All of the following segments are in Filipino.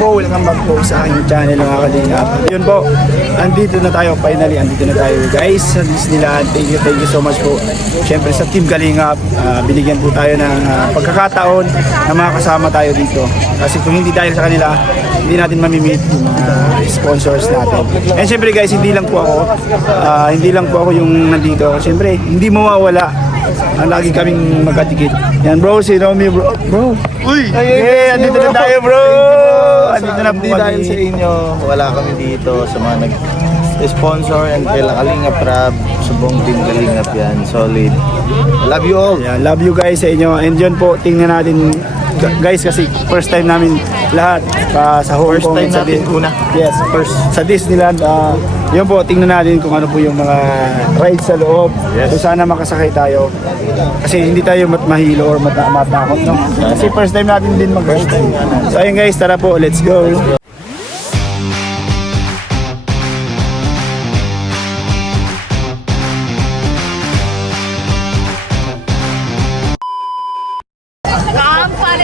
Po, welcome back po sa aking channel mga kalingap. Yun po, andito na tayo, finally, andito na tayo guys sa Disneyland. Thank you so much po. Siyempre sa Team Kalingap, binigyan po tayo ng pagkakataon na makakasama tayo dito. Kasi kung hindi dahil sa kanila, hindi natin mamimit yung sponsors natin. And siyempre guys, hindi lang po ako yung nandito. Siyempre, hindi mawawala ang lagi kaming magkatikit. Yan bro, si Romy bro. Uy! Hey, andito na tayo bro! Andito na po Hindi dahil sa inyo, wala kami dito sa mga nag-sponsor and kay Kalingap Rab, sa buong team Kalingap yan, solid. Love you all! Yeah, love you guys sa inyo. And yun po, tingnan natin guys kasi first time namin lahat sa Hong Kong. First time natin una. Yes, first sa Disneyland. Yun po, tingnan natin kung ano po yung mga rides sa loob. Yes. So sana makasakay tayo. Kasi hindi tayo mahilo or matakot, no? Kasi first time natin din mag-ride. So ayun guys, tara po, let's go.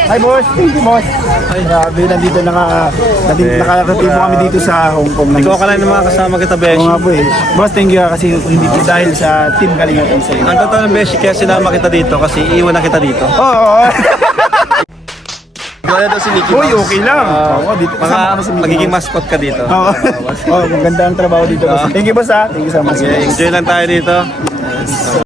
Hi boss, thank you boss. Ay, grabe, nandito nakarating po kami dito sa Hong Kong. Ikaw ka lang ng mga kasama kita, Beshi. Oo nga po eh. Boss, thank you kasi hindi po dahil sa Team Kalingap sa iyo. Ang totoo ng Beshi, kaya sinama kita dito kasi iiwan na kita dito. Oo. Gaya daw si Mickey Uy, Mouse. okay lang. Oo, dito kasama ka na sa Mickey Magiging Mouse. mascot ka dito. Oo. Oh, maganda ang trabaho dito. Boss. Thank you boss ha. Thank you so much. Okay, enjoy lang tayo dito.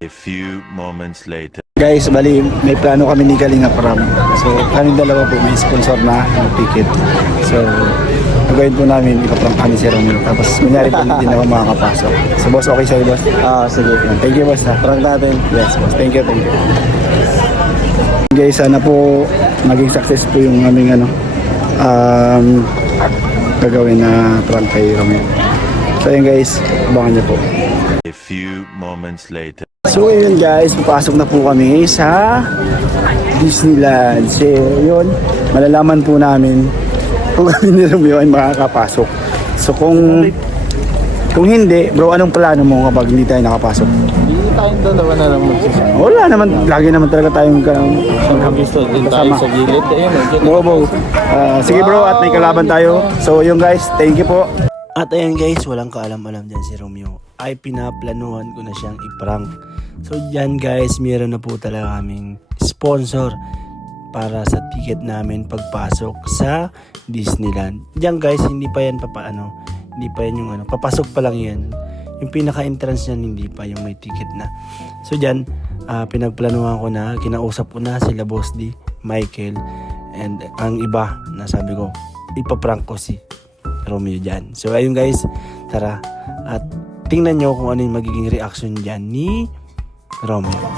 A few moments later. Guys, bali may plano kami ni Kalingap Rab. So, kaming dalawa po may sponsor na ticket. So, gagawin po namin, ipaprank kami si Romeo. Tapos, kunyari po hindi na ako makakapasok. So, boss, okay sa'yo, boss? Sige. Thank you, boss, ha? Prank natin. Yes, boss. Thank you. Guys, sana po maging success po yung aming gagawin na prank kay Romeo. So, yun guys, abangan niyo po. A few moments later. So yun guys, papasok na po kami sa Disneyland. So yun, malalaman po namin kung kami ni Romeo ay makakapasok. So kung hindi, bro, anong plano mo kapag hindi tayo nakapasok? Hindi tayong dalawa na lang magsasama. Wala naman, lagi naman talaga tayong Gusto din tayo sa gilid. Ayun, sige bro, at may kalaban tayo. So yun guys, thank you po. At ayan guys, walang kaalam-alam dyan si Romeo. Ay pinaplanuhan ko na siyang iprank. So dyan guys, meron na po talaga kaming sponsor para sa ticket namin pagpasok sa Disneyland. Dyan guys, hindi pa yan hindi pa yan yung papasok pa lang yan. Yung pinaka-entrance niyan, hindi pa yung may ticket na. So dyan, pinagplanuhan ko na, kinausap ko na sila Boss D, Michael, and ang iba na sabi ko, ipaprank ko si Romeo dyan. So ayun guys, tara at tingnan nyo kung ano yung magiging reaction dyan ni Romeo.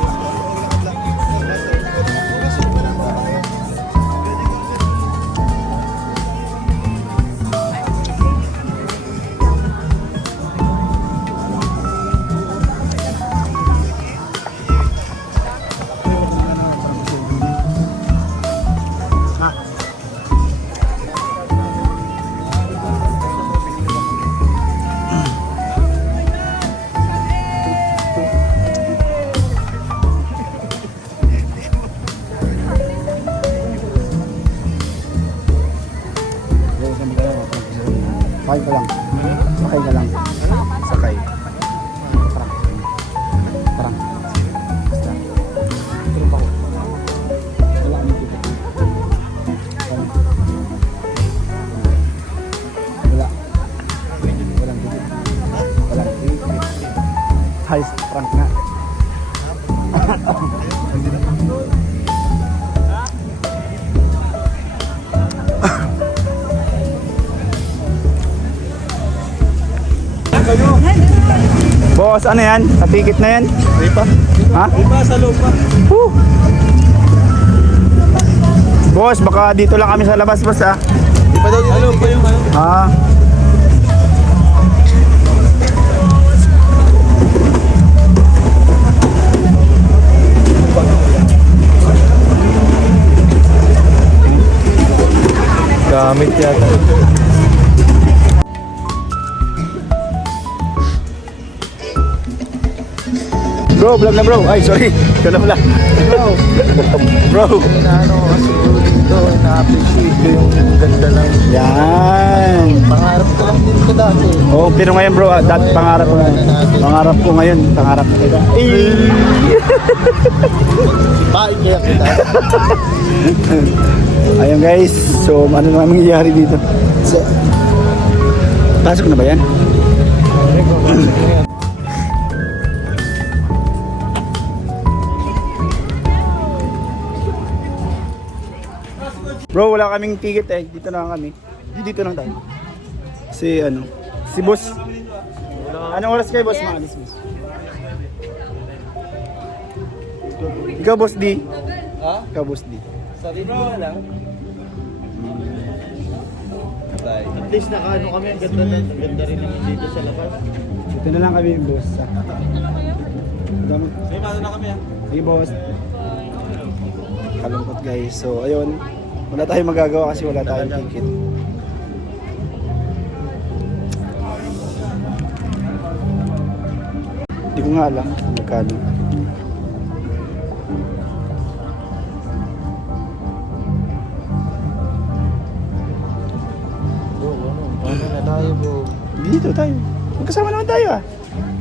Sakay ka lang. Sakay ka lang. Sakay. Parang. Basta. Tulong ako. Wala kami ticket. Wala. Walang ticket. Walang ticket. Hayos, prank na. Boss, ano yan? Natikit na yan? Ripa? Ha? Ripa sa lupa. Woo! Boss, baka dito lang kami sa labas, boss, ha? Ripa daw yung lupa yung Ha? gamit yata. Bro, vlog na bro. Ay, sorry. Ito na pala. Bro. Inaano ko kasi bro dito, na-appreciate ko yung ganda ng Yan. pangarap ko lang din ko dati. Oh, pero ngayon bro, dati pangarap ko ngayon. Pangarap ko ngayon, pangarap ko kita. Pain kaya kita. Ayun guys, so ano na mangyayari dito? So, pasok na ba yan? Bro, wala kaming ticket eh. Dito na lang kami. Dito lang tayo. Si ano? Si boss. Anong oras kayo boss? Maalis boss. Ikaw boss D. Ha? Ikaw boss D. Sorry bro lang. At least nakaano kami, ang ganda rin naman dito sa labas. Dito na lang kami boss. Sige, mano na kami Sige boss. Kalungkot guys. So ayun. Wala tayong magagawa kasi wala tayong ticket. Hindi ko nga alam kung magkano. Bro, paano na tayo bro? Dito tayo. Magkasama naman tayo ah.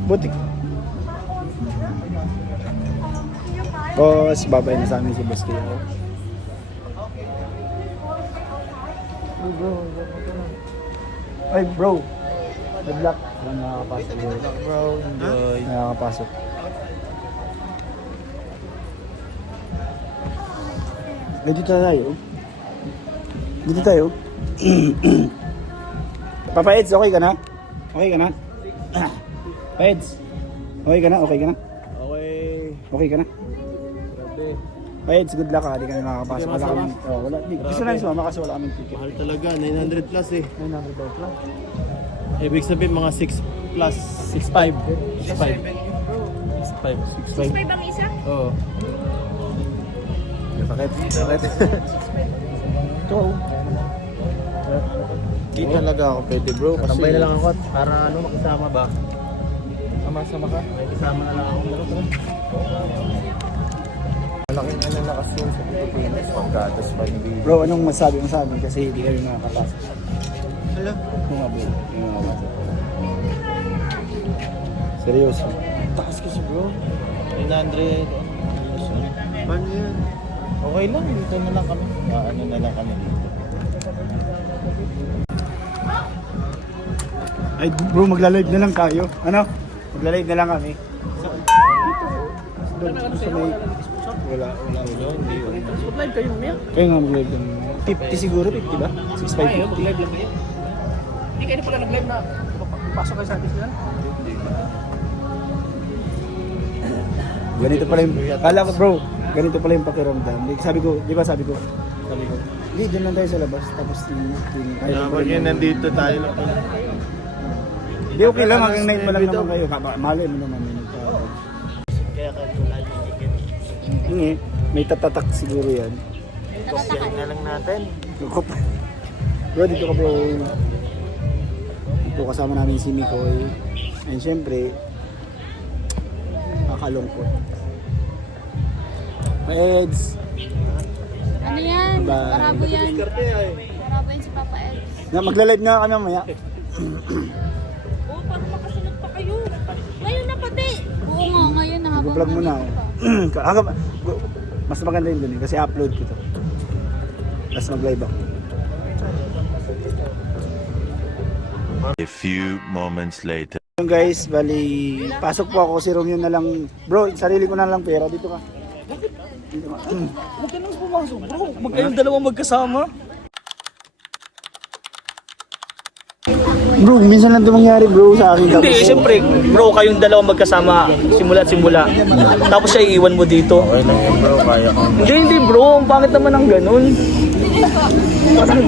Butik. Boss, babay na sa amin si Boss Kaya. Ay bro. Good luck. Walang nakakapasok. Bro, enjoy. Nakakapasok. Ay, dito tayo. Dito tayo. Papa Eds, okay ka na? Okay ka na? Papa Eds, okay ka na? Okay ka na? Okay. Okay ka na? Grabe. Papa Eds, good luck ha. Di ka na nakakapasok. Wala kami. Oh, wala. Gusto namin sumama kasi wala kaming ticket. Mahal talaga, 900 plus eh. 900 plus. Ibig sabihin mga 6 plus 6.5. 6.5. 6.5. 6.5 ang isa? Oo. Sakit. Ito. Di talaga ako pwede bro. Kasi Tambay na lang ako para ano makisama ba? sama-sama ka. May kasama na lang ako. Malaking ano nakasul sa Pilipinas. Pagkatas pa hindi. Bro, anong masabi mo sa amin kasi hindi kami makakapasok? Hello? Kung nga bro, yung makakapasok. Seryoso. Takas kasi bro. 900. Paano yun? Okay lang, dito na lang kami. Ano na lang kami dito. Ay bro, magla-live na lang kayo. Ano? Magla-live na lang kami. Doon sa may... Wala. Hindi yun. Mag-live kayo mamaya. Kaya nga mag-live lang. 50 siguro, 50 ba? 65, 50. Mag-live lang kayo. Hindi kayo pala nag-live na pasok kayo sa atin sila. Ganito pala yung... Kala ko bro, ganito pala yung pakiramdam. Sabi ko, di ba sabi ko? Hindi, dyan lang tayo sa labas. Tapos tayo lang Pag yun, nandito tayo lang pala. Hindi, okay lang. Hanggang night pa lang naman kayo. Malay mo naman may nagtawag. Kaya wala yung ticket. Hindi, may tatatak siguro yan. Yan na lang natin. Bro, dito ka bro. Dito kasama namin si Mikoy. And syempre, kakalungkot. Eds, Ano yan? Bye. Parabo yan. Parabo yan si Papa Elves. magla-live nga kami mamaya. Oo, para makasunod pa kayo. Ngayon na pati. Oo nga, ngayon na habang Mag-vlog muna ako. nandito pa. Mas maganda yun dun eh, kasi upload ko to. Tapos mag-live ako. A few moments later. Yung guys, bali, pasok po ako si Romeo na lang. Bro, sarili ko na lang pera. Dito ka. Dito ka. Huwag ka nang pumasok bro. Huwag kayong dalawang magkasama. Bro, minsan lang ito mangyari bro sa akin. Hindi, siyempre bro kayong dalawang magkasama simula at simula. Tapos siya iiwan mo dito. Okay lang yun bro, kaya ko. Hindi bro, ang pangit naman ng ganun.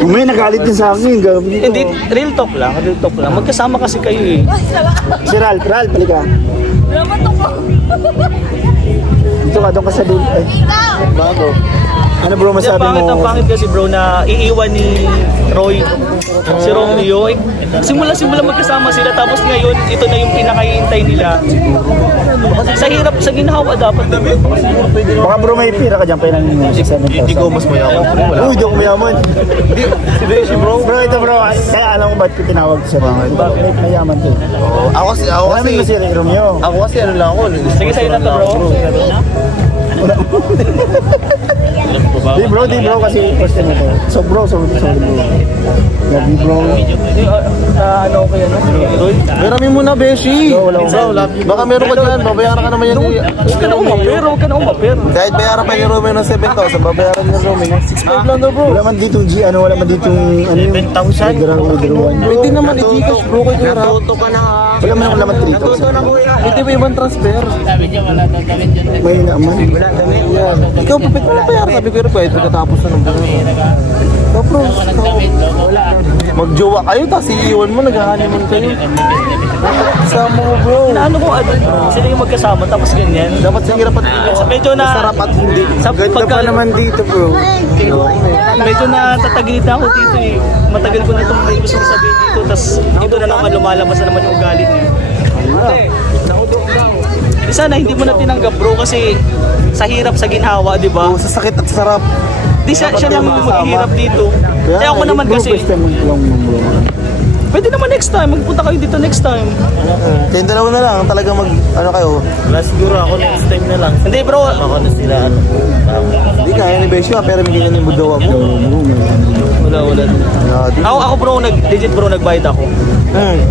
May nagalit din sa akin. Gabi Hindi, real talk lang. Magkasama kasi kayo eh. Si Ralph, halika. Naman ako. Dito ka, doon ka sa din. Ay, bago. Ano bro masabi Ang mo? pangit kasi bro na iiwan ni Roy si Romeo. Simula magkasama sila tapos ngayon ito na yung pinakahihintay nila. Sa hirap, sa ginhawa dapat. Baka bro may pira ka dyan pa ng 600,000. Hindi ko mas mayaman. Wala. Uy, di ako mayaman. Si Beshi bro. Bro, ito bro, kaya alam mo ba't ko tinawag ko sa mga. Diba, may mayaman to. Ako kasi, Alam mo si Romeo. ako kasi ano lang ako. Sige sa'yo na to bro. Di bro, kasi first time ito. So bro, sorry bro. Love you bro. Ano ko yan, Roy? Marami mo na, Beshi. Wala. Baka meron ka dyan, babayaran ka naman yan. Huwag ka na umapir. Kahit bayaran pa ni Romeo ng 7,000, babayaran ni Romeo. 6,500 lang daw bro. Wala man ditong wala man ditong ano yung withdrawan. Pwede naman i-Gcash bro kay Kuya Rap. Wala man ako laman 3,000. Pwede ba ibang transfer? May naman. Yan. Ikaw pa pwede mo bayaran. Sabi ko rin pwede pagkatapos na ng buwan. Tapos, magjowa kayo, tapos iiwan mo, nag-honeymoon kayo. Kasama mo bro. Ano ko, sila yung magkasama tapos ganyan. Dapat sa hirap at Medyo na... sarap at hindi. Sa pagka, dito bro. medyo na tatagilid na ako dito eh. Matagal ko na itong may gusto kong sabihin dito. Tapos ito na naman lumalabas na naman yung ugali niya. Sana hindi mo na tinanggap bro kasi sa hirap sa ginhawa, di ba? Sa sakit at sarap. Di siya lang maghihirap dito. Kaya ako naman kasi, First time lang bro. pwede naman next time. Magpunta kayo dito next time. Kayong dalawa na lang, talagang ano kayo. Siguro ako next time na lang. Hindi bro, Ako na sila. Hindi kaya ni Besyo, pero may ganyan yung budawa mo. wala. Ako bro, legit bro, nagbayad ako.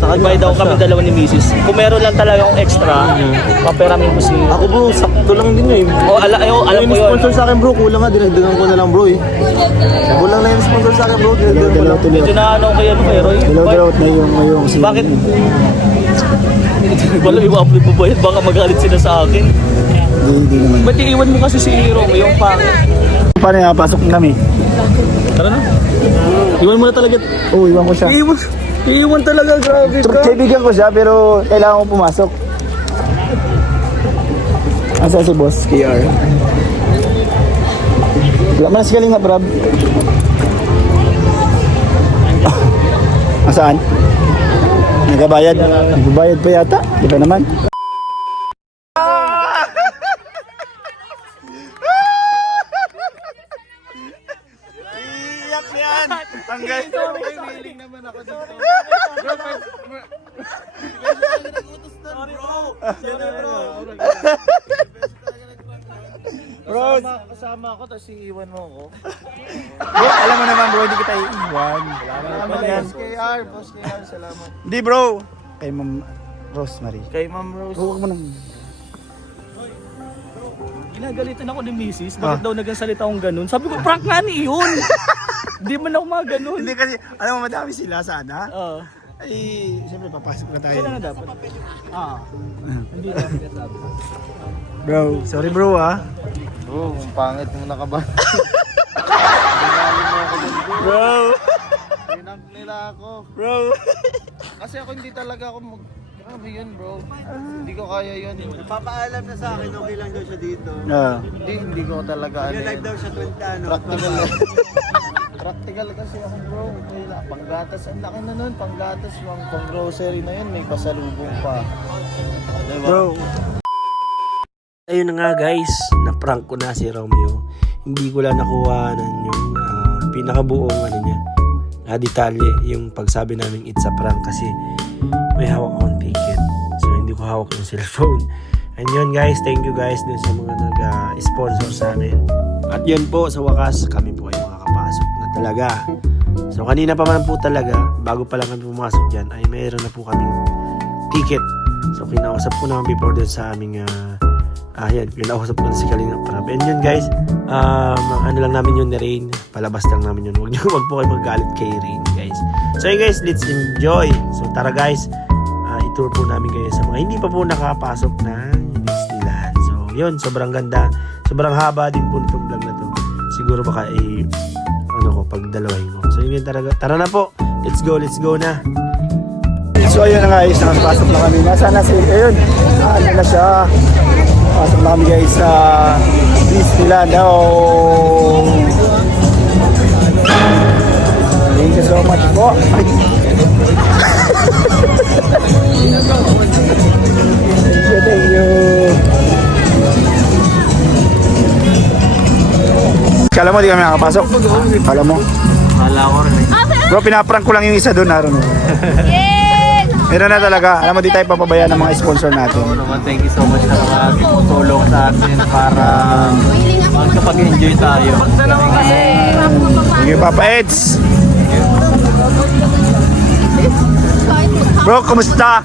Nagbayad ako kami dalawa ni Mrs. Kung meron lang talaga akong extra, paperamin ko si... Ako bro, sakto lang din yun. alam Yung ko yun. sponsor sa akin bro, kulang nga, dinagdagan ko na lang bro eh. Kulang na yung sponsor sa akin bro, dinagdagan ko lang. Medyo na ano kay Roy. Dalaw na yung si... Bakit? Wala yung upload mo ba yan? Baka magalit sila sa akin. Hindi naman. Ba't iiwan mo kasi si Romeo yung pangit? Paano nga, pasok kami? Tara na. Iwan mo na talaga. Oo, iwan ko siya. Iiwan talaga, grabe ka. Kaibigan ko siya pero kailangan ko pumasok. Asa si boss, KR? Wala man si Kalinga, Brab. Asaan? Nagbabayad? Nagbabayad pa yata? Di ba naman? Iyak yan! Tanggal! Bro, Kasama ako, tapos iiwan mo ako. bro, alam mo naman bro, hindi kita iiwan. Yan. Boss KR, salamat. Hindi bro. Kay Ma'am Rosemary. Kay Ma'am Rose. Huwag mo nang... Ginagalitan ako ni Mrs. Bakit daw nagsalita akong ganun? Sabi ko, prank nga ni yun. Hindi man ako mga ganun. Hindi kasi, alam mo madami sila sana. Oo. Ay, siyempre papasok na tayo. Kailan na dapat? Hindi na sabi. Bro, sorry bro ah. Bro, ang pangit mo nakaban. Bro, Pinag nila ako. bro. Kasi ako hindi talaga ako Grabe yun bro. Hindi ko kaya yun. Papaalam na sa akin, okay lang daw siya dito. Hindi ko talaga ano. Live daw siya 20 ano. Practical. Practical kasi ako bro. Kaya panggatas, ang laki na nun. Panggatas, pang grocery na yun. May pasalubong pa. Diba? Bro. Ayun na nga guys, na-prank ko na si Romeo. Hindi ko lang nakuha yung pinakabuong niya, detalye, yung pagsabi namin it's a prank kasi may hawak akong ticket. So hindi ko hawak yung cellphone. And yun guys, thank you guys dun sa mga nag-sponsor sa amin. At yun po, sa wakas, kami po ay makakapasok na talaga. So kanina pa man po talaga, bago pa lang kami pumasok dyan, ay mayroon na po kaming ticket. So kinausap ko naman before dun sa aming yan, kinausap ko na si Kalinga Prab. And yun guys, ano lang namin yun ni Rain, palabas lang namin yun. Huwag po kayo magalit kay Rain guys. So yun guys, let's enjoy. So tara guys, itour po namin kayo sa mga hindi pa po nakapasok ng Disneyland. So yun, sobrang ganda, sobrang haba din po nitong vlog na to. Siguro baka pagdalawahin ko. So yun tara na po, let's go na. So ayun na nga guys, nakapasok na kami. Nasaan na si, ayun, ano na siya. Pasok na kami guys sa Disneyland. Oh. Thank you so much po. Thank you. Kala mo di kami nakapasok? Kala mo? Kala ko rin. Bro, pinaprank ko lang yung isa doon, Aaron. Yes! Meron na talaga. Alam mo, di tayo papabayaan ng mga sponsor natin. Oo naman, thank you so much sa tumutulong sa atin para magkapag-enjoy tayo. Thank you, Papa Eds. Bro, kumusta?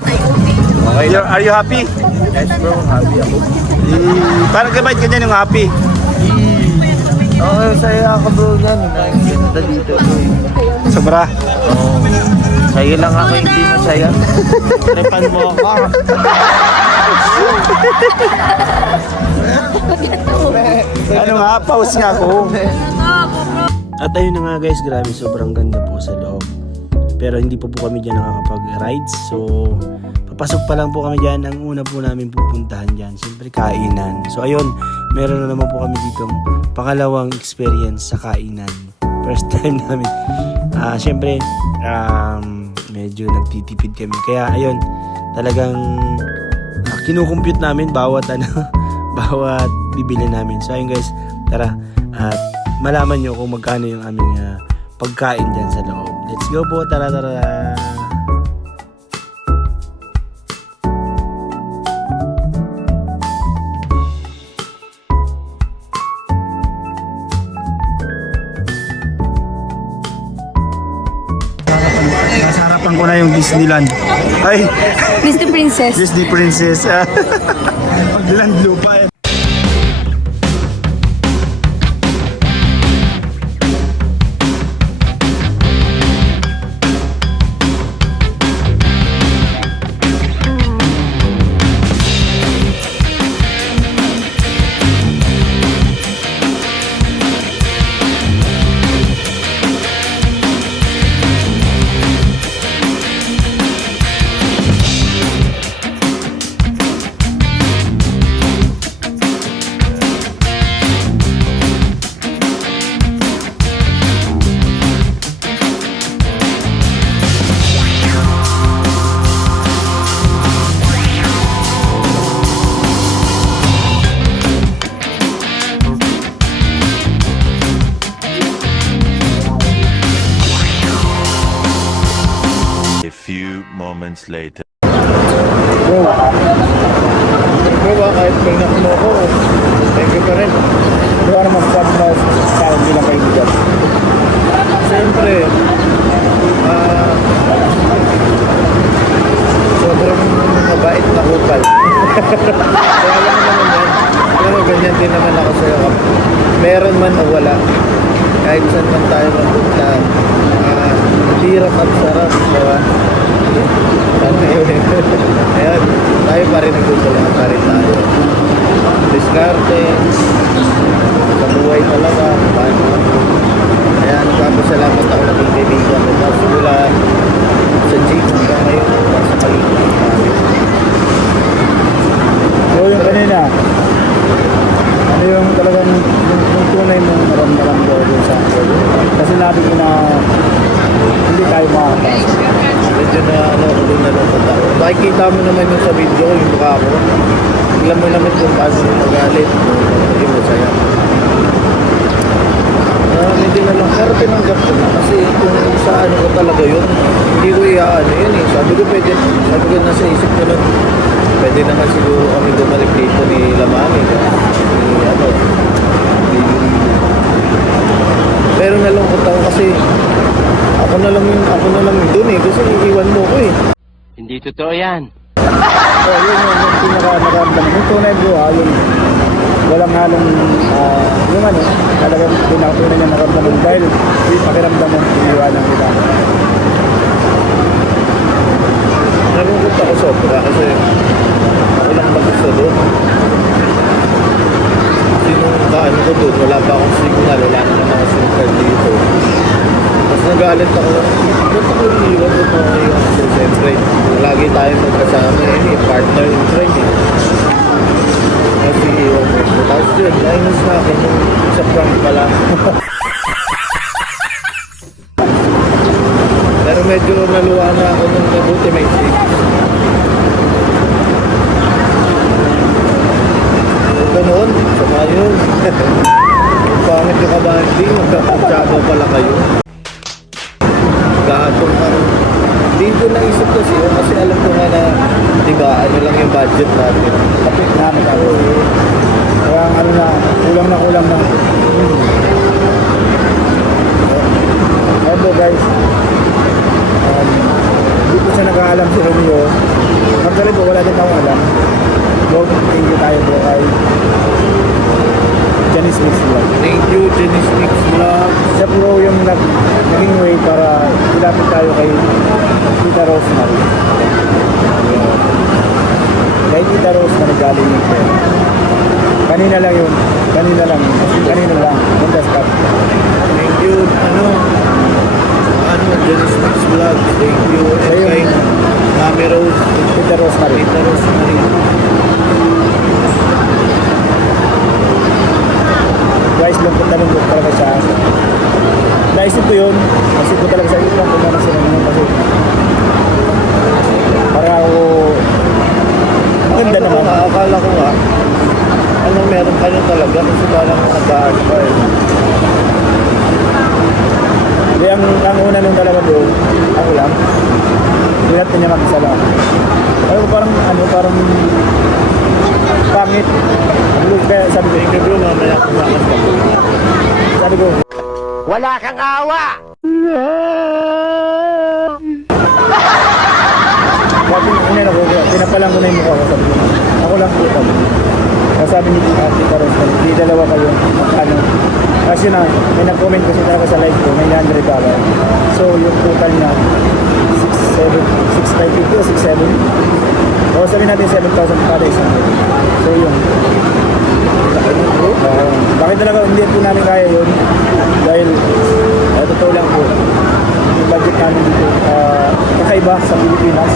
Okay Are you happy? Yes bro, happy ako. Parang kabait ka dyan yung happy. Okay, saya ako bro yan. Nakikita dito. Sobra. Saya lang ako, hindi masaya. Trepan mo ako. Ano nga, pause nga ako. At ayun na nga guys, grabe sobrang ganda po sa loob. Pero hindi po kami dyan nakakapag-rides. So, papasok pa lang po kami dyan. Ang una po namin pupuntahan dyan, siyempre kainan. So ayun, meron na naman po kami ditong pangalawang experience sa kainan. First time namin. Siyempre, medyo nagtitipid kami. Kaya ayun, talagang kinukompute namin bawat bawat bibili namin. So ayun guys, tara at malaman nyo kung magkano yung aming pagkain dyan sa loob. Let's go po, tara. Nasa harapan ko na yung Disneyland. Ay, Disney Princess. Disney Princess. Pagland lupa eh. A few moments later. Bro, kahit pinag mo ako, thank you pa rin. Di ba naman sabi na sa akin bilang kaibigan? Siyempre, sobrang mabait na kupal. Kaya alam mo naman yan. Pero ganyan din naman ako sa'yo. Meron man o wala. Kahit saan man tayo mapunta. Hirap at sarap. Diba? Ano yun? Ayan, tayo pa rin nagtutulungan pa rin tayo. Diskarte. Sa buhay talaga. Paano? Kaya nagpapasalamat ako naging kaibigan mo. Tapos mula sa jeep hanggang ngayon sa paligid namin. So yung kanina, ano yung talagang yung tunay mong naramdaman ko doon sa akin? Kasi nabi ko na hindi tayo makakapasok. Medyo na doon nalungkot ako. Makikita mo naman yung sa video, yung mukha ko. Tignan mo naman kung paano yung magalit. Yung masaya. Hindi na lang, pero tinanggap ko na. Kasi kung sa ano ko talaga yun, hindi ko iaano yun eh. Sabi ko nasa isip ko nun. Pwede naman siguro kami bumalik dito ni Lamami. Pero nalungkot ako kasi ako na lang yung dun eh. Kasi iiwan mo ko eh. Hindi totoo yan. So yun yung pinaka-naramdaman. Yung tunay bro yung walang halong yung ano, talagang pinaka-tunay niya naramdaman dahil yung pakiramdam mo iniwanan kita. Nalungkot ako sobra kasi ako lang mag-isa doon. Sinong kaano ko doon, wala pa akong signal, wala naman ako SIM card dito. Tapos nagalit ako, ba't ako iiwan ko mga iwan ko? Siyempre, lagi tayo magkasama partner in crime eh. Kasi iwan ko. Tapos yun, nainis na akin yung isa prank pala. naluwa na ako nung nabuti may trip. Ganoon, saka yun. Pangit ka kabanding, magkakatsaba pala kayo. Gatong ano. Hindi ko naisip kasi yun kasi alam ko nga na, di ba, ano lang yung budget natin. Kapit namin ako. Kaya ano na, kulang na. Hello guys. Hindi po siya nag-aalam si Romeo. Actually po, wala din akong alam. Thank you tayo po kay Janice Mix Vlog. Thank you, Janice Mix Vlog. Siya po yung naging way para ilapit tayo kay Tita Rosemary. Kay Tita Rosemary galing yun. Kanina lang yun. Kanina lang. On the spot. Thank you, Janice Mix Vlog. Thank you. And Ayun. kay Mami Rose. Tita Rosemary. Tita Rosemary. Guys, lungkot talaga siya. Naisip ko yun. Naisip ko talaga sa ito. Kung ano sila naman kasi para ako maganda naman. Akala ko nga, meron ka na talaga kasi parang nakagaan pa eh. Hindi, ang una nung dalawa doon, ako lang. Hindi natin niya mag-isa lang. Ay, parang pangit. Kaya sabi ko, Thank you, mamaya kumakas ka po. sabi ko, dati una ko, pinapalang ko na yung mukha ko. Sabi ko, ako lang po kami. Kaya sabi ni Tita Rosemary, di dalawa kayo. Kasi na, may nag-comment kasi talaga sa live ko, may $100. So, yung total niya, 6,550 o 6,700. O sabi natin 7,000 kada isang. So, yun. Bakit talaga hindi po namin kaya yun? Dahil, totoo lang po, yung budget namin dito, kakaiba sa Pilipinas.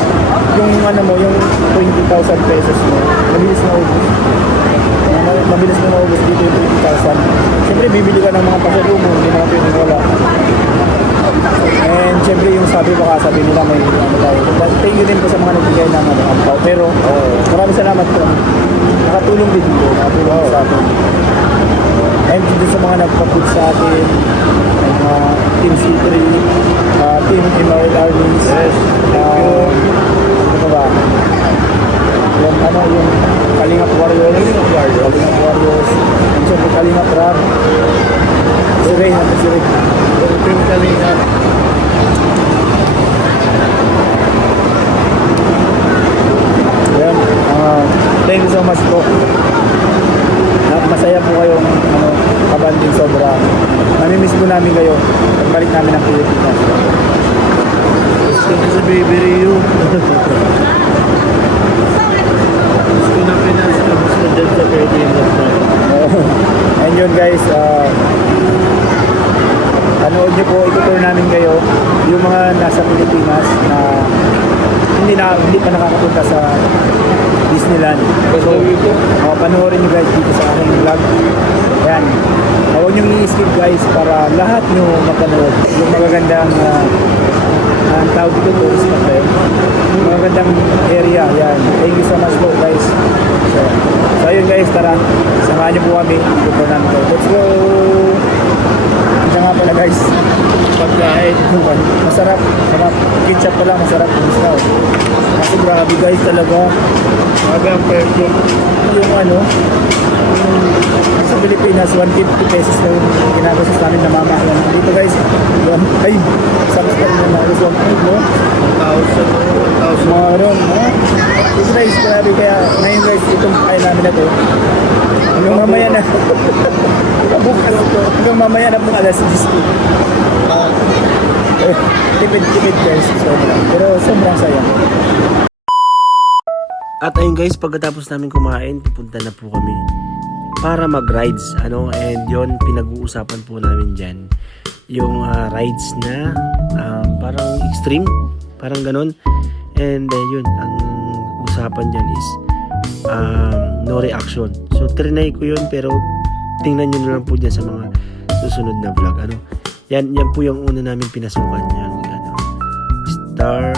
Yung yung 20,000 pesos mo, mabilis na ubus. Mabilis na ubus dito yung 20,000. Siyempre, bibili ka ng mga pasalubong, hindi naman pwede wala. And siyempre, yung sabi nila may tayo. Thank you din po sa mga nagbigay ng ampaw. Pero, maraming salamat po. Nakatulong din po, nakatulong sa atin. And dito sa mga nagpaput sa atin, mga Team C3, Team MRL Armies, ano ba? Yung Kalingap Warriors, and siyempre Kalingap Rap, si Ray, Team Kalingap. Yan, thank you so much po. Masaya po kayong kabanding sobra. Namimiss po namin kayo. Pagbalik namin ng Pilipinas. Gusto ko sa Baby Rio. Gusto na Pinas. Gusto dyan sa Pilipinas. And yun guys, panood nyo po, itutur namin kayo yung mga nasa Pilipinas na hindi pa nakakapunta sa Disneyland. So, panoorin nyo guys dito sa aking vlog. Ayan. Huwag nyo i-skip guys para lahat nyo mapanood. Yung magagandang ang tawag dito, tourist na tayo. Magagandang area. Ayan. Thank you so much po guys. So ayun guys, tara. Samahan nyo po kami. Itutur namin kayo. Let's go! Ito nga pala guys. Pagkain. Masarap. Sarap. Ketchup pa lang masarap. Kasi grabe guys talaga. Magang peso. Yung sa Pilipinas 150 pesos na yung ginagastos namin na mamahalan. Dito guys 1.5. Sabi ka rin na nakas 1.5 no? 1,000. Mga ron. Ito guys, grabe kaya ngayon guys itong kain namin na to. Hanggang mamaya na. Hanggang mamaya na pong alas 10. Tipid guys. Pero sobrang saya. At ayun guys, pagkatapos namin kumain, pupunta na po kami para mag-rides. And yon pinag-uusapan po namin dyan. Yung rides na parang extreme, parang ganon. And yun, ang usapan dyan is no reaction. So, trinay ko yun, pero tingnan nyo na lang po dyan sa mga susunod na vlog. Yan po yung una namin pinasukan. Stark.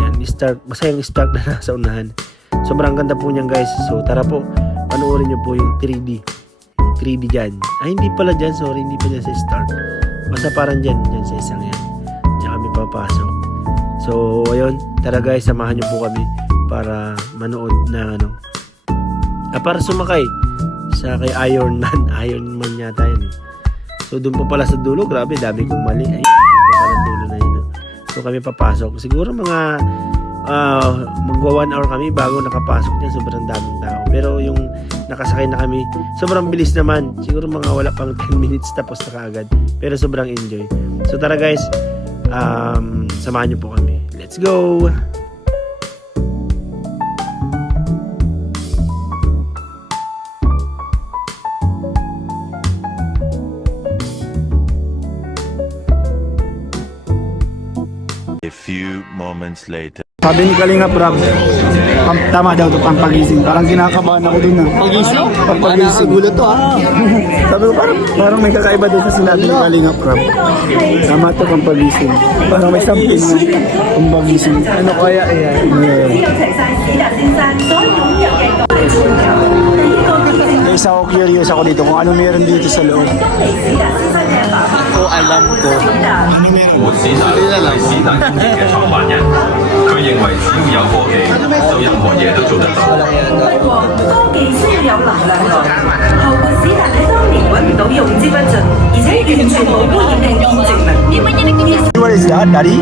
Yan, Stark. Basta yung Stark na nasa unahan. Sobrang ganda po niyan guys. So tara po, panoorin niyo po yung 3D. Yung 3D dyan. Ay, hindi pala dyan. Sorry, hindi pa dyan sa Stark. Basta parang dyan sa isang yan. Diyan kami papasok. So, ayun. Tara guys, samahan niyo po kami para manood na ano. Para sumakay sa kay Iron Man. Iron Man yata yun eh. So, doon pa pala sa dulo. Grabe, dami kong mali. Ay, pa pala dulo na yun. So, kami papasok. Siguro mga magwa 1 hour kami bago nakapasok dyan. Sobrang daming tao. Pero yung nakasakay na kami, sobrang bilis naman. Siguro mga wala pang 10 minutes tapos na kaagad. Pero sobrang enjoy. So, tara guys. Samahan niyo po kami. Let's go! A few moments later. Sabi ni Kalinga Prab, tama daw ito, pampagising. Parang kinakabahan ako dun. Pampagising? Pampagising. Gulat to Sabi ko, parang may kakaiba doon sa sinabi ni Kalinga Prab. Tama ito, pampagising. Parang may something na pampagising. Ano kaya yan? Guys, ako curious ako dito kung ano meron dito sa loob. ko alam ko. 活史上最史達公認嘅創辦人，佢認為只要有科技，就任何嘢都做得到。不過科技需要有能量來。何活史達喺當年揾唔到用之不盡，而且完全冇污染嘅建殖能。 What is that, Daddy?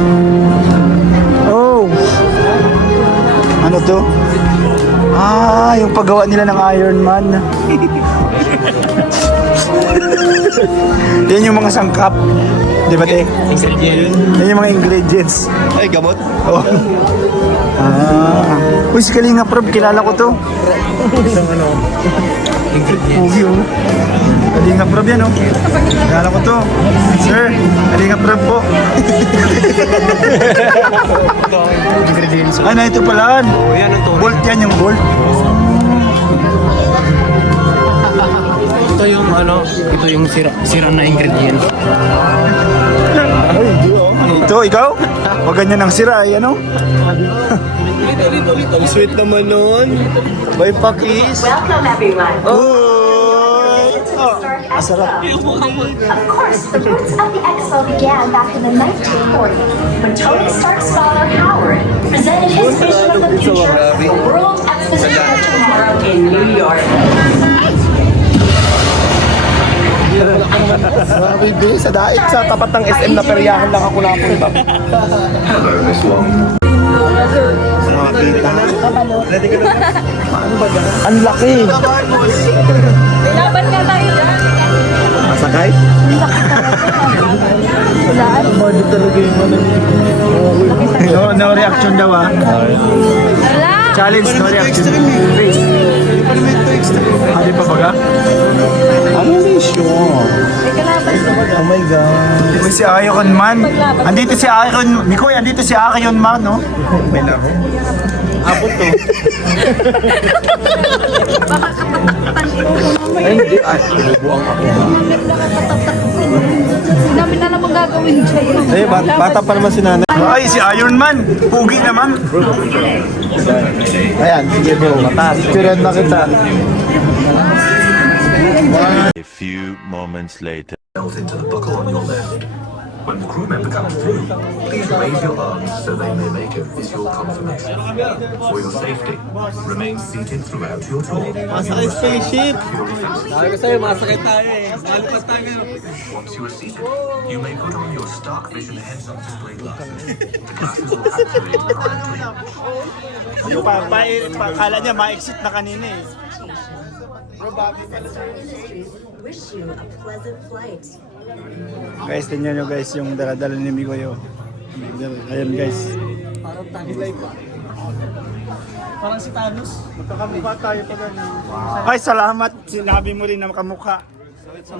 Oh! Ano to? Ah, yung paggawa nila ng Iron Man. Yan yung mga sangkap. Di ba, te? Yan yung mga ingredients. Ay, gamot? Oh. Ah. Uy, si Kalinga Prab, kilala ko to. Isang ano? Pugi, oh. Kalinga Prab yan, oh. Kilala ko to. Sir, Kalinga Prab po. Ingredients. Ano, ito pala. Oh, yan ang Bolt yan, yung bolt. Ito yung ano, ito yung sira na ingredient. Ito, ikaw? Huwag ganyan ang sira, ay ano? Ang sweet naman nun. May pakis. Welcome everyone. Masarap. Of course, the roots of the expo began back in the 1940s when Tony Stark's father Howard presented his vision of the future at the World Exposition of Tomorrow in New York. Bibili sa dait sa tapat ng SM na peryahan lang ako napunta. Hello, Miss Wong. Ang laki. Laban nga tayo dyan. Masakay? No reaction daw ah. Wala. Challenge, no reaction. Face. Hindi pa baga? Ano issue? May kalaban. Oh my God. Ito si Iron Man. Andito si Iron Mikoy, andito si Iron Man, no? May laro. Abot to. Ay, hindi. Ay, binubuang ako. Sinabi na naman gagawin dyan. Eh, bata pa naman si nanay. Ay, si Iron Man. Pugi naman. Ayan, sige bro. Mataas. Picturean na kita. A few moments later. Into the buckle on your left. When the crew member comes through, please raise your arms so they may make a visual confirmation. For your safety, remain seated throughout your tour. Masakay spaceship. Sabi ko sa'yo, masakay tayo eh. Malipas tayo. Once you are seated, you may put on your Stark Vision heads-up display glasses. The glasses will activate prior to Yung kala niya ma-exit na kanina eh. Wish you a pleasant flight. Guys, tingnan nyo guys yung daladala ni Mikoy. Ayan guys. Parang tagilay pa. Parang si Thanos. Magkakamukha tayo pa rin. Ay, salamat. Sinabi mo rin na makamukha.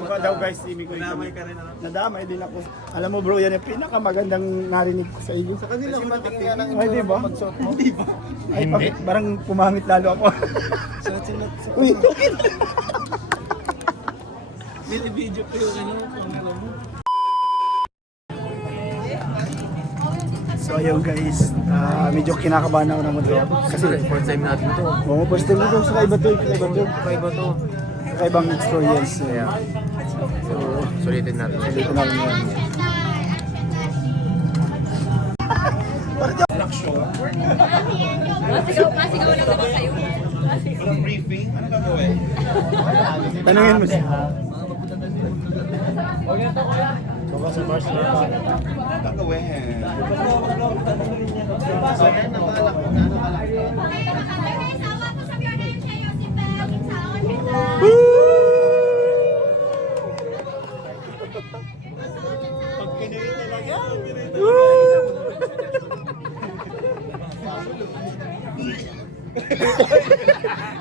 Mukha daw guys si Mikoy. Nadamay ka rin ano? Nadamay din ako. Alam mo bro, yan yung pinakamagandang narinig ko sa iyo. Sa kanila, matingin nga ng Ay, di ba? pagsuot mo. Di ba? Ay, parang pumangit lalo ako. Uy, Video ko yung ano, pangalan mo. so ayun guys, medyo kinakabahan ako naman doon. Kasi First time natin ito. oo, first time dito sa kaiba to, Kaiba to. kakaibang experience. So, Sulitin natin. dito namin yan. Masigaw lang naman kayo. Tanungin mo siya.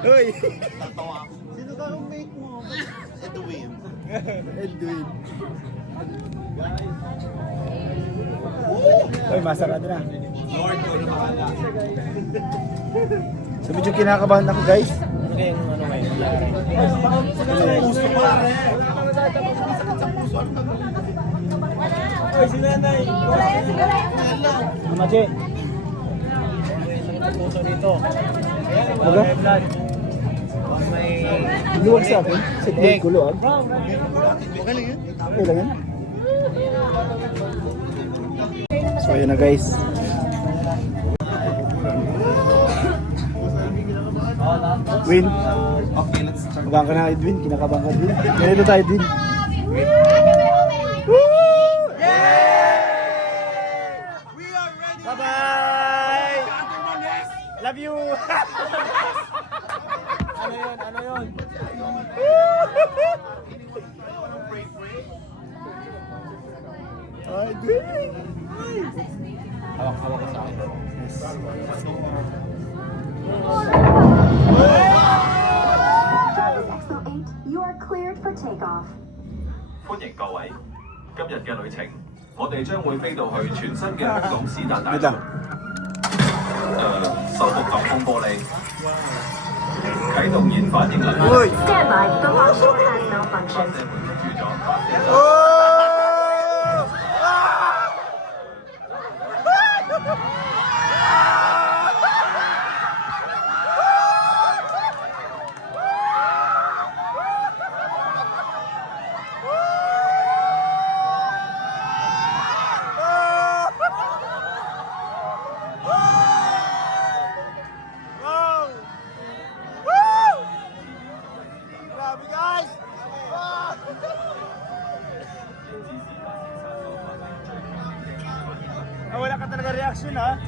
Uy! Sino ka ang mate mo? Edwin. Edwin. Uy, masarado na. So medyo kinakabahan ako guys. Mamache. Baga? Luwag sa akin. Sa gulo ah. Okay lang yan. Okay lang yan. So ayun na guys. Win. Kabang ka na Edwin. Kinakabang ka Edwin. Ganito tayo Edwin. Bye-bye! Love you! Ano yun? Ano yun? Ay, good! Hawak-hawak ka sa akin. Jarvis Expo 8, you are cleared for takeoff. 歡迎各位，今日嘅旅程，我哋將會飛到去全新嘅香港斯達大 Wait 道 lang.。修復擋風玻璃，啟動燃反應能力。 Uy! Stand by, the launch shield has malfunctioned. 車門棘住咗，發射 Oh! Grabe guys! Wala ka talaga reaction ha?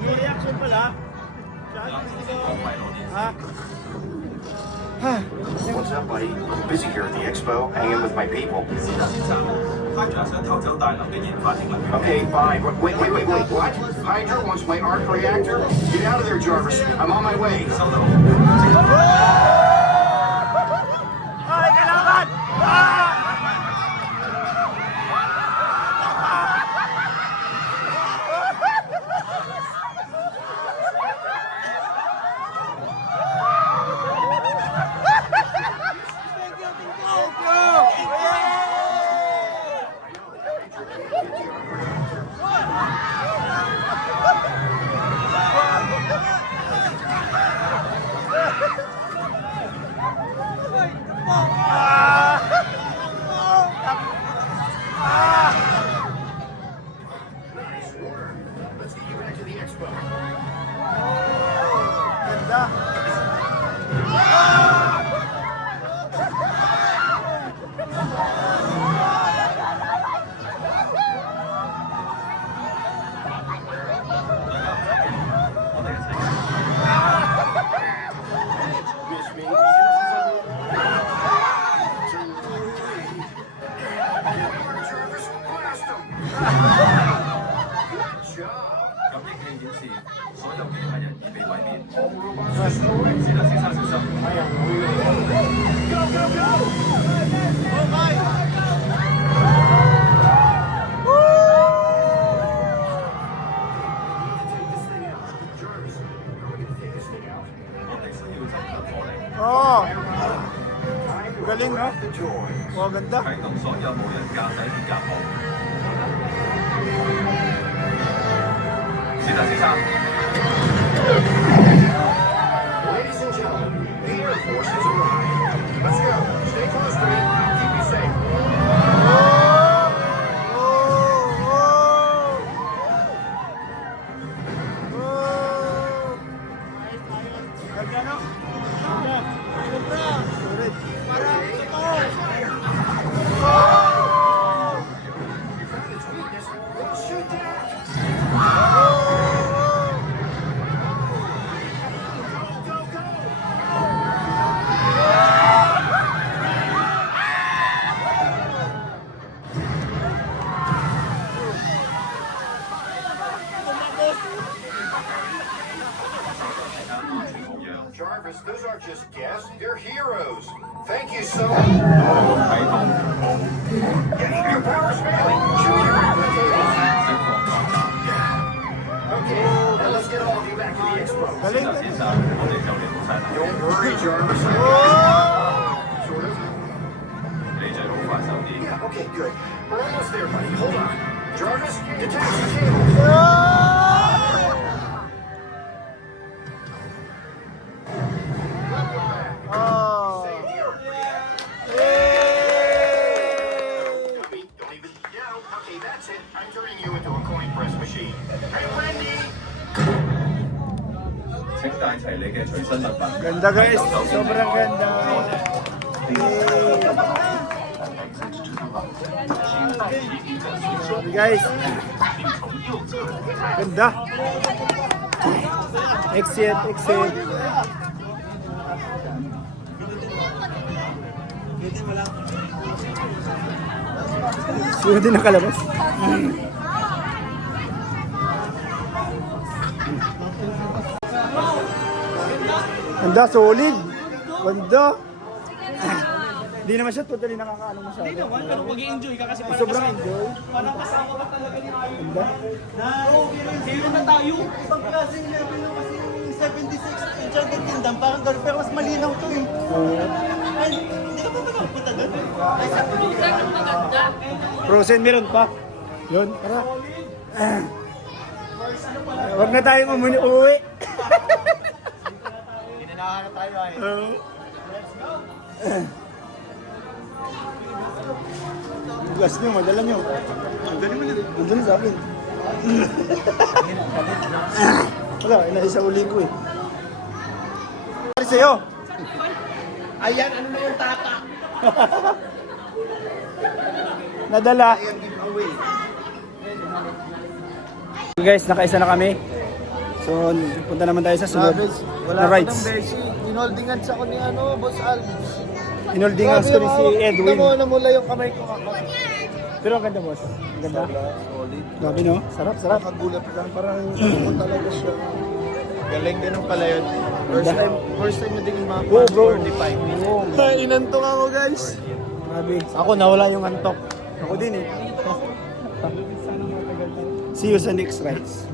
May reaction pala. Ha? Ha? What's up, buddy? I'm busy here at the expo, hanging with my people. 拍住想偷走大樓嘅燃反應能力。 Okay, fine. Wait, what? Hydra wants my arc reactor? Get out of there, Jarvis. I'm on my way. Ay, kailangan! Ah! Let's get you back to the expo. Ganda. Miss me? Jarvis, blast him! Good job. 感應器顯示，所有機械人已被毀滅。史特先生小心。 Jarvis, how are we gonna take this thing out? 我哋需要增強火力， Oh! Time to Galing, unlock no? the toys. Oh, ganda. 啟動所有無人駕駛鐵甲號。Ladies and gentlemen, the Air Force has arrived. Let's go. Stay close to me. I'll keep you safe. You found its weakness. Well, shoot that. Jarvis, those aren't just guests, they're heroes. Thank you so much. Your power's failing. Shoot your applicators. Okay, now let's get all of you back to the expo. Don't worry, Jarvis. Sort of. Yeah, okay, good. We're almost there, buddy. Hold on. Jarvis, detach the cable. Dummy, don't even yell. Okay, that's it. I'm turning you into a coin press machine. Hey, Wendy! Ganda guys, sobrang ganda. Guys, ganda. Exit, exit. Sunod din nakalabas. Ganda, solid. Ganda. Hindi naman siya totally nakakaano masyado. Hindi naman, pero mag-i-enjoy ka kasi Sobrang enjoy. parang kasama ka talaga ni Ayo. Ganda. Zero na tayo. Ibang klaseng level yung kasi yung 76 Enchanted Kingdom, parang gano'n, pero mas malinaw to eh. Ay, hindi ka pa ba nakapunta doon? Ay, sa Frozen meron pa. Yun, tara. Huwag na tayo mamuni uwi. Hinanahan na tayo ay. Bugas nyo, madala nyo. Madala mo nyo. Madala sa akin. Wala, inaisa uli ko eh. Ano sa'yo? Ayan, ano na yung tata? Nadala. Guys, nakaisa na kami. So, punta naman tayo sa sunod na rides. Inoldingan sa ko ni ano, Boss Alves. Inoldingas ko ni si Edwin. Namula yung kamay ko kakak. Pero ang ganda, boss. Ang ganda. Solid. Grabe, no? Sarap, sarap. Nakagulat lang, parang ano talaga siya. Galing din ang pala yun. First time na din yung mga Go, bro. 45 minutes. Oo. Inantok ako, guys. Grabe. Ako nawala yung antok. Ako din eh. See you sa next rides.